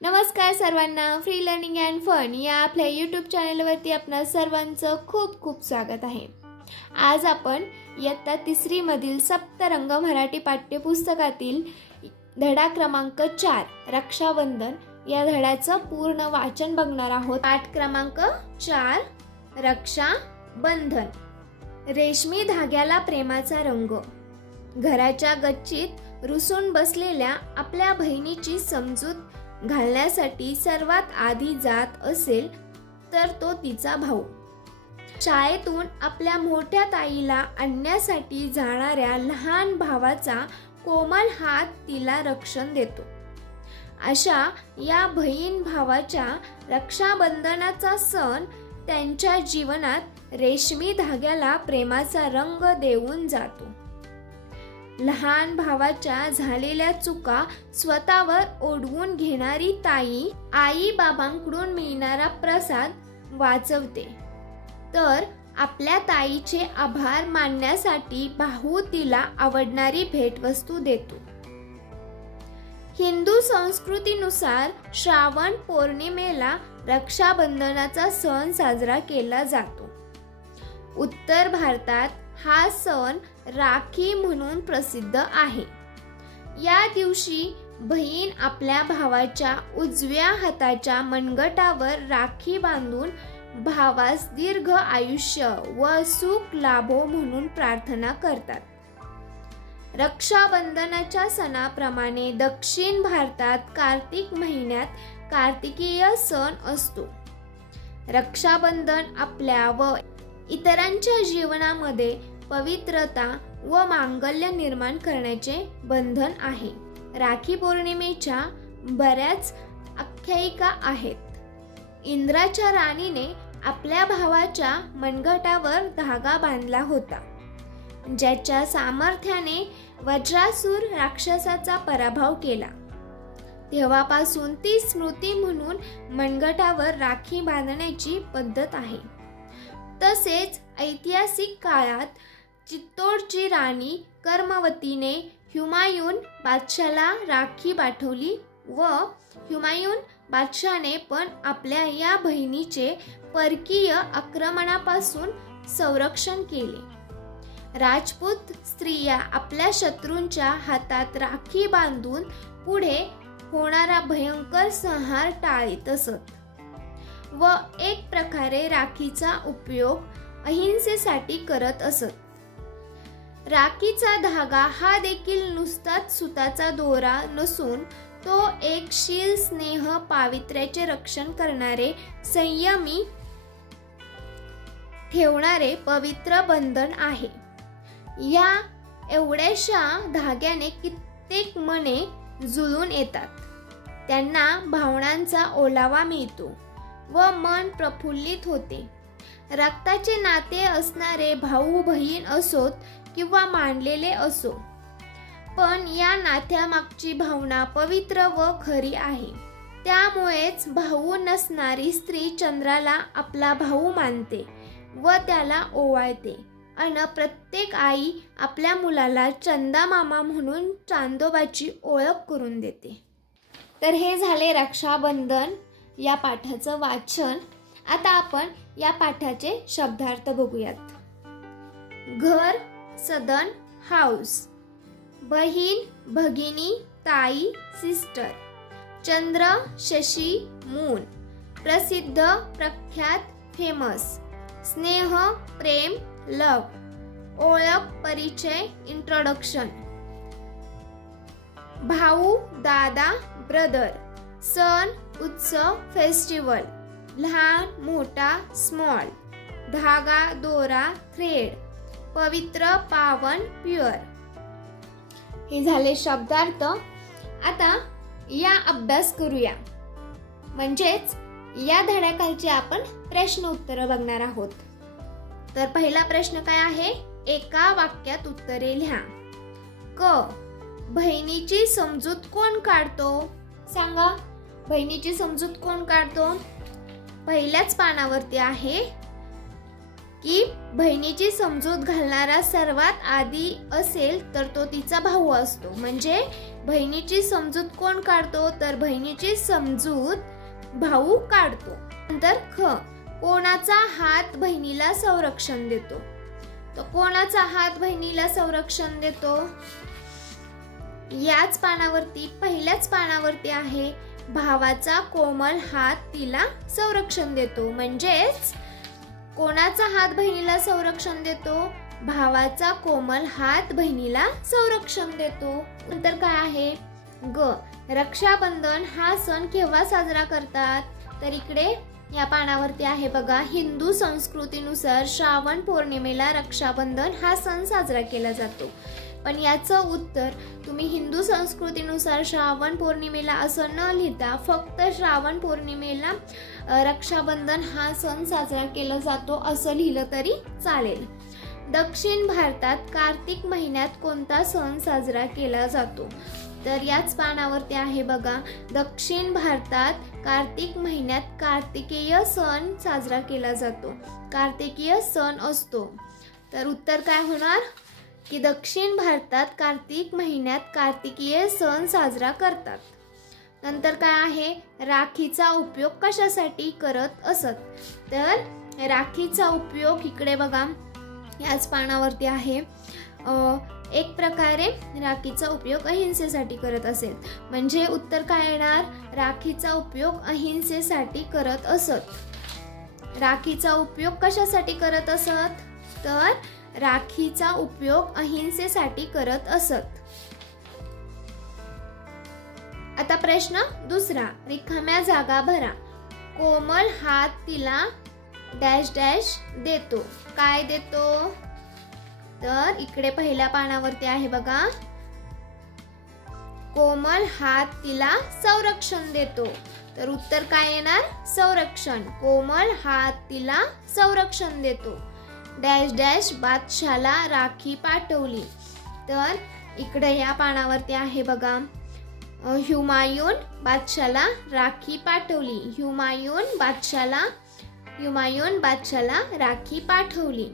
नमस्कार सर्वांना, free learning and fun या आपल्या यूट्यूब चॅनलवरती आपणा सर्वांचं खूप खूप स्वागत आहे। आज आपण इयत्ता 3री मधील सप्तरंग मराठी पाठ्यपुस्तकातील धडा क्रमांक 4 रक्षाबंधन या धड्याचं पूर्ण वाचन बघणार आहोत। पाठ क्रमांक 4 रक्षाबंधन। रेशमी धाग्याला प्रेमाचा रंग। घराच्या गच्चीत रुसून बसलेल्या आपल्या बहिणीची समजूत घालण्यासाठी सर्वात आधी जात असेल तर तो तिचा भाऊ। शाळेतून आपल्या मोठ्या ताईला आणण्यासाठी जाणाऱ्या लहान भावाचा कोमल हात तिला रक्षण देतो। अशा या बहीण भावाच्या रक्षाबंधनाचा सण त्यांच्या जीवनात रेशमी धाग्याला प्रेमाचा रंग देऊन जातो। लहान भावाच्या झालेल्या चुका स्वतःवर ओढवून घेणारी ताई आई बाबांकडून मिळणारा प्रसाद वाचवते, तर आपल्या ताईचे आभार मानण्यासाठी भाऊ तिला आवडणारी भेटवस्तू देतो। हिंदू संस्कृतीनुसार श्रावण पौर्णिमेला रक्षाबंधनाचा सण साजरा केला जातो। उत्तर भारतात हा सण राखी म्हणून प्रसिद्ध आहे। या दिवशी बहीण आपल्या भावाच्या उजव्या हाताच्या मनगटावर राखी बांधून भावास दीर्घ आयुष्य व सुख लाभो म्हणून प्रार्थना करतात। रक्षाबंधनाच्या सणाप्रमाणे दक्षिण भारतात कार्तिक महिन्यात कार्तिकीय सण असतो। रक्षाबंधन आपल्या व इतरांच्या जीवनामध्ये पवित्रता व मांगल्य निर्माण करण्याचे बंधन आहे। राखी पौर्णिमेच्या बऱ्याच आख्यायिका आहेत। इंद्राच्या राणीने आपल्या भावाच्या मनगटावर धागा बांधला होता, ज्याच्या सामर्थ्याने वज्रासुर राक्षसाचा पराभव केला। तेव्हापासून ती स्मृती म्हणून मनगटावर राखी बांधण्याची पद्धत आहे। तसेच ऐतिहासिक काळात चित्तोडची राणी कर्मवतीने हुमायून बादशाला राखी पाठवली व हुमायून बादशाने पण आपल्या या बहिणीचे परकीय आक्रमणापासून संरक्षण केले। राजपूत स्त्रिया आपल्या शत्रूंच्या हातात राखी बांधून पुढे होणारा भयंकर संहार टाळीत असत व एक प्रकारे राखीचा उपयोग अहिंसेसाठी करत असत। राखीचा धागा हा देखील नुसताच सुताचा दोरा नसून तो एक शील स्नेह पावित्र्याचे रक्षण करणारे, संयमी ठेवणारे पवित्र बंधन आहे। या एवढ्याशा धाग्याने कित्येक मने जुळून येतात, त्यांना भावनांचा ओलावा मिळतो व मन प्रफुल्लित होते। रक्ताचे नाते असणारे भाऊ बहीण असोत किंवा मांडलेले असो, पण या नात्यामागची भावना पवित्र व खरी आहे। त्यामुळेच भाऊ नसणारी स्त्री चंद्राला आपला भाऊ मानते व त्याला ओवाळते आणि प्रत्येक आई आपल्या मुलाला चंदा मामा म्हणून चांदोबाची ओळख करून देते। तर हे झाले रक्षाबंधन या पाठाचं वाचन। आता आपण या पाठाचे शब्दार्थ बघूयात। घर सदन हाऊस, बहीण भगिनी ताई सिस्टर, चंद्र शशी मून, प्रसिद्ध प्रख्यात फेमस, स्नेह प्रेम लव, ओळख परिचय इंट्रोडक्शन, भाऊ दादा ब्रदर, सण उत्सव फेस्टिवल, लहान मोठा स्मॉल, धागा दोरा थ्रेड, पवित्र पावन प्युअर। हे झाले शब्दार्थ। आता या अभ्यास करूया, म्हणजेच या धड्याखालचे आपण प्रश्न उत्तर बघणार आहोत। तर पहिला प्रश्न काय आहे? एका वाक्यात उत्तरे लिहा। क, बहिणीची समजूत कोण काढतो? सांगा, बहिणीची समजूत कोण काढतो? पहिल्याच पानावरती आहे की बहिणीची समजूत घालणारा सर्वात आधी असेल तर तो तिचा भाऊ असतो। म्हणजे बहिणीची समजूत कोण काढतो? तर बहिणीची समजूत भाऊ काढतो. नंतर ख, कोणाचा हात बहिणीला संरक्षण देतो? तो कोणाचा हात बहिणीला संरक्षण देतो? याच पानावरती, पहिल्याच पानावरती आहे, भावाचा कोमल हात तिला संरक्षण देतो. म्हणजेच कोणाचा हात बहिणीला संरक्षण देतो? भावाचा कोमल हात बहिणीला संरक्षण देतो. नंतर काय आहे? ग, रक्षाबंधन हा सण केव्हा साजरा करतात? तर इकडे या पानावरती आहे बघा, हिंदू संस्कृतीनुसार श्रावण पौर्णिमेला रक्षाबंधन हा सण साजरा केला जातो. पण याचं उत्तर तुम्ही हिंदू संस्कृतीनुसार श्रावण पौर्णिमेला असं न लिहिता फक्त श्रावण पौर्णिमेला रक्षाबंधन हा सण साजरा केला जातो असं लिहिलं तरी चालेल. दक्षिण भारतात कार्तिक महिन्यात कोणता सण साजरा केला जातो? तर याच पानावरती आहे बघा, दक्षिण भारतात कार्तिक महिन्यात कार्तिकेय सण साजरा केला जातो. कार्तिकेय सण असतो. तर उत्तर काय होणार की दक्षिण भारतात कार्तिक महिन्यात कार्तिकेय सण साजरा करतात. नंतर काय आहे? राखीचा उपयोग कशासाठी करत असत? तर राखीचा उपयोग इकडे बघा याच पानावरती आहे, एक प्रकारे राखीचा उपयोग अहिंसेसाठी करत असेल. म्हणजे उत्तर काय येणार? राखीचा उपयोग अहिंसेसाठी करत असत. राखीचा उपयोग कशासाठी करत असत? तर राखीचा उपयोग अहिंसेसाठी करत असत. आता प्रश्न दुसरा, रिकाम्या जागा भरा. कोमल हात तिला डॅश डॅश देतो. काय देतो? तर इकडे पहिल्या पानावरती आहे बघा, कोमल हात तिला संरक्षण देतो. तर उत्तर काय येणार? संरक्षण. कोमल हात तिला संरक्षण देतो. डॅश डॅश बादशाला राखी पाठवली. तर इकडे या पानावरती आहे बघा, हुमायून बादशाला राखी पाठवली. हुमायून बादशाला राखी पाठवली.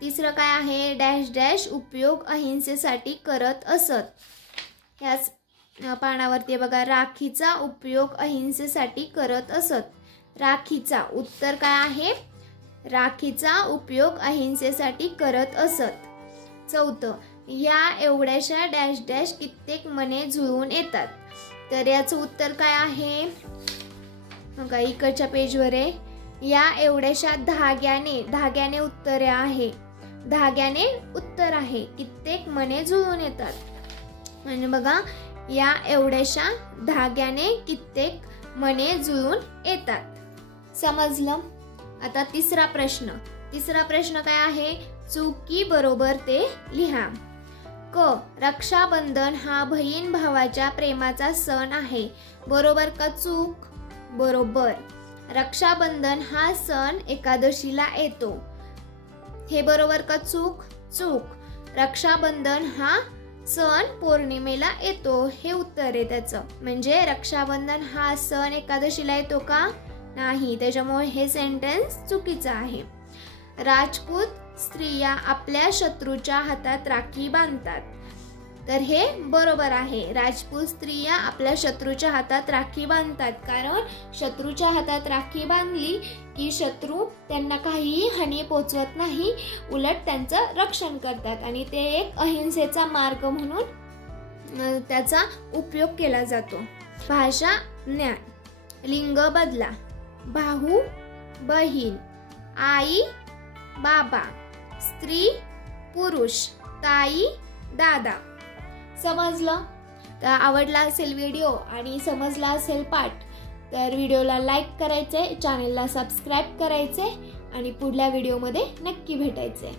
तिसरं काय आहे? डॅश डॅश उपयोग अहिंसेसाठी करत असत. याच पानावरती बघा, राखीचा उपयोग अहिंसेसाठी करत असत. राखीचा उत्तर काय आहे? राखीचा उपयोग अहिंसेसाठी करत असत. चौथं, या एवढ्याशा डॅश डॅश कित्येक मने जुळून येतात. तर याचं उत्तर काय आहे? बघा इकडच्या पेजवर आहे, या एवढ्याशा धाग्याने उत्तर आहे. धाग्याने उत्तर आहे, कित्येक मने जुळून येतात. म्हणजे बघा, या एवढ्याशा धाग्याने कित्येक मने जुळून येतात. समजलं? आता तिसरा प्रश्न काय आहे? चुकी बरोबर ते लिहा. क, रक्षाबंधन हा बहीण भावाच्या प्रेमाचा सण आहे. बरोबर का चूक? बरोबर. रक्षाबंधन हा सण एकादशीला येतो. हे बरोबर का चूक? चूक. रक्षाबंधन हा सण पौर्णिमेला येतो, हे उत्तर आहे त्याचं. म्हणजे रक्षाबंधन हा सण एकादशीला येतो का? नाही. त्याच्यामुळे हे सेंटेन्स चुकीचं आहे. राजपूत स्त्रिया आपल्या शत्रूच्या हातात राखी बांधतात. तर हे बरोबर आहे. राजपूत स्त्रिया आपल्या शत्रूच्या हातात राखी बांधतात, कारण शत्रूच्या हातात राखी बांधली की शत्रू त्यांना काहीही हानी पोचवत नाही, उलट त्यांचं रक्षण करतात. आणि ते एक अहिंसेचा मार्ग म्हणून त्याचा उपयोग केला जातो. भाषा ज्ञान. लिंग बदला. भाऊ बहीण, आई बाबा, स्त्री पुरुष, ताई दादा. समजलं? तर आवडला असेल व्हिडिओ आणि समजला असेल पाठ, तर व्हिडिओला लाईक करायचे, चॅनलला सबस्क्राईब करायचे आणि पुढल्या व्हिडिओमध्ये नक्की भेटायचे.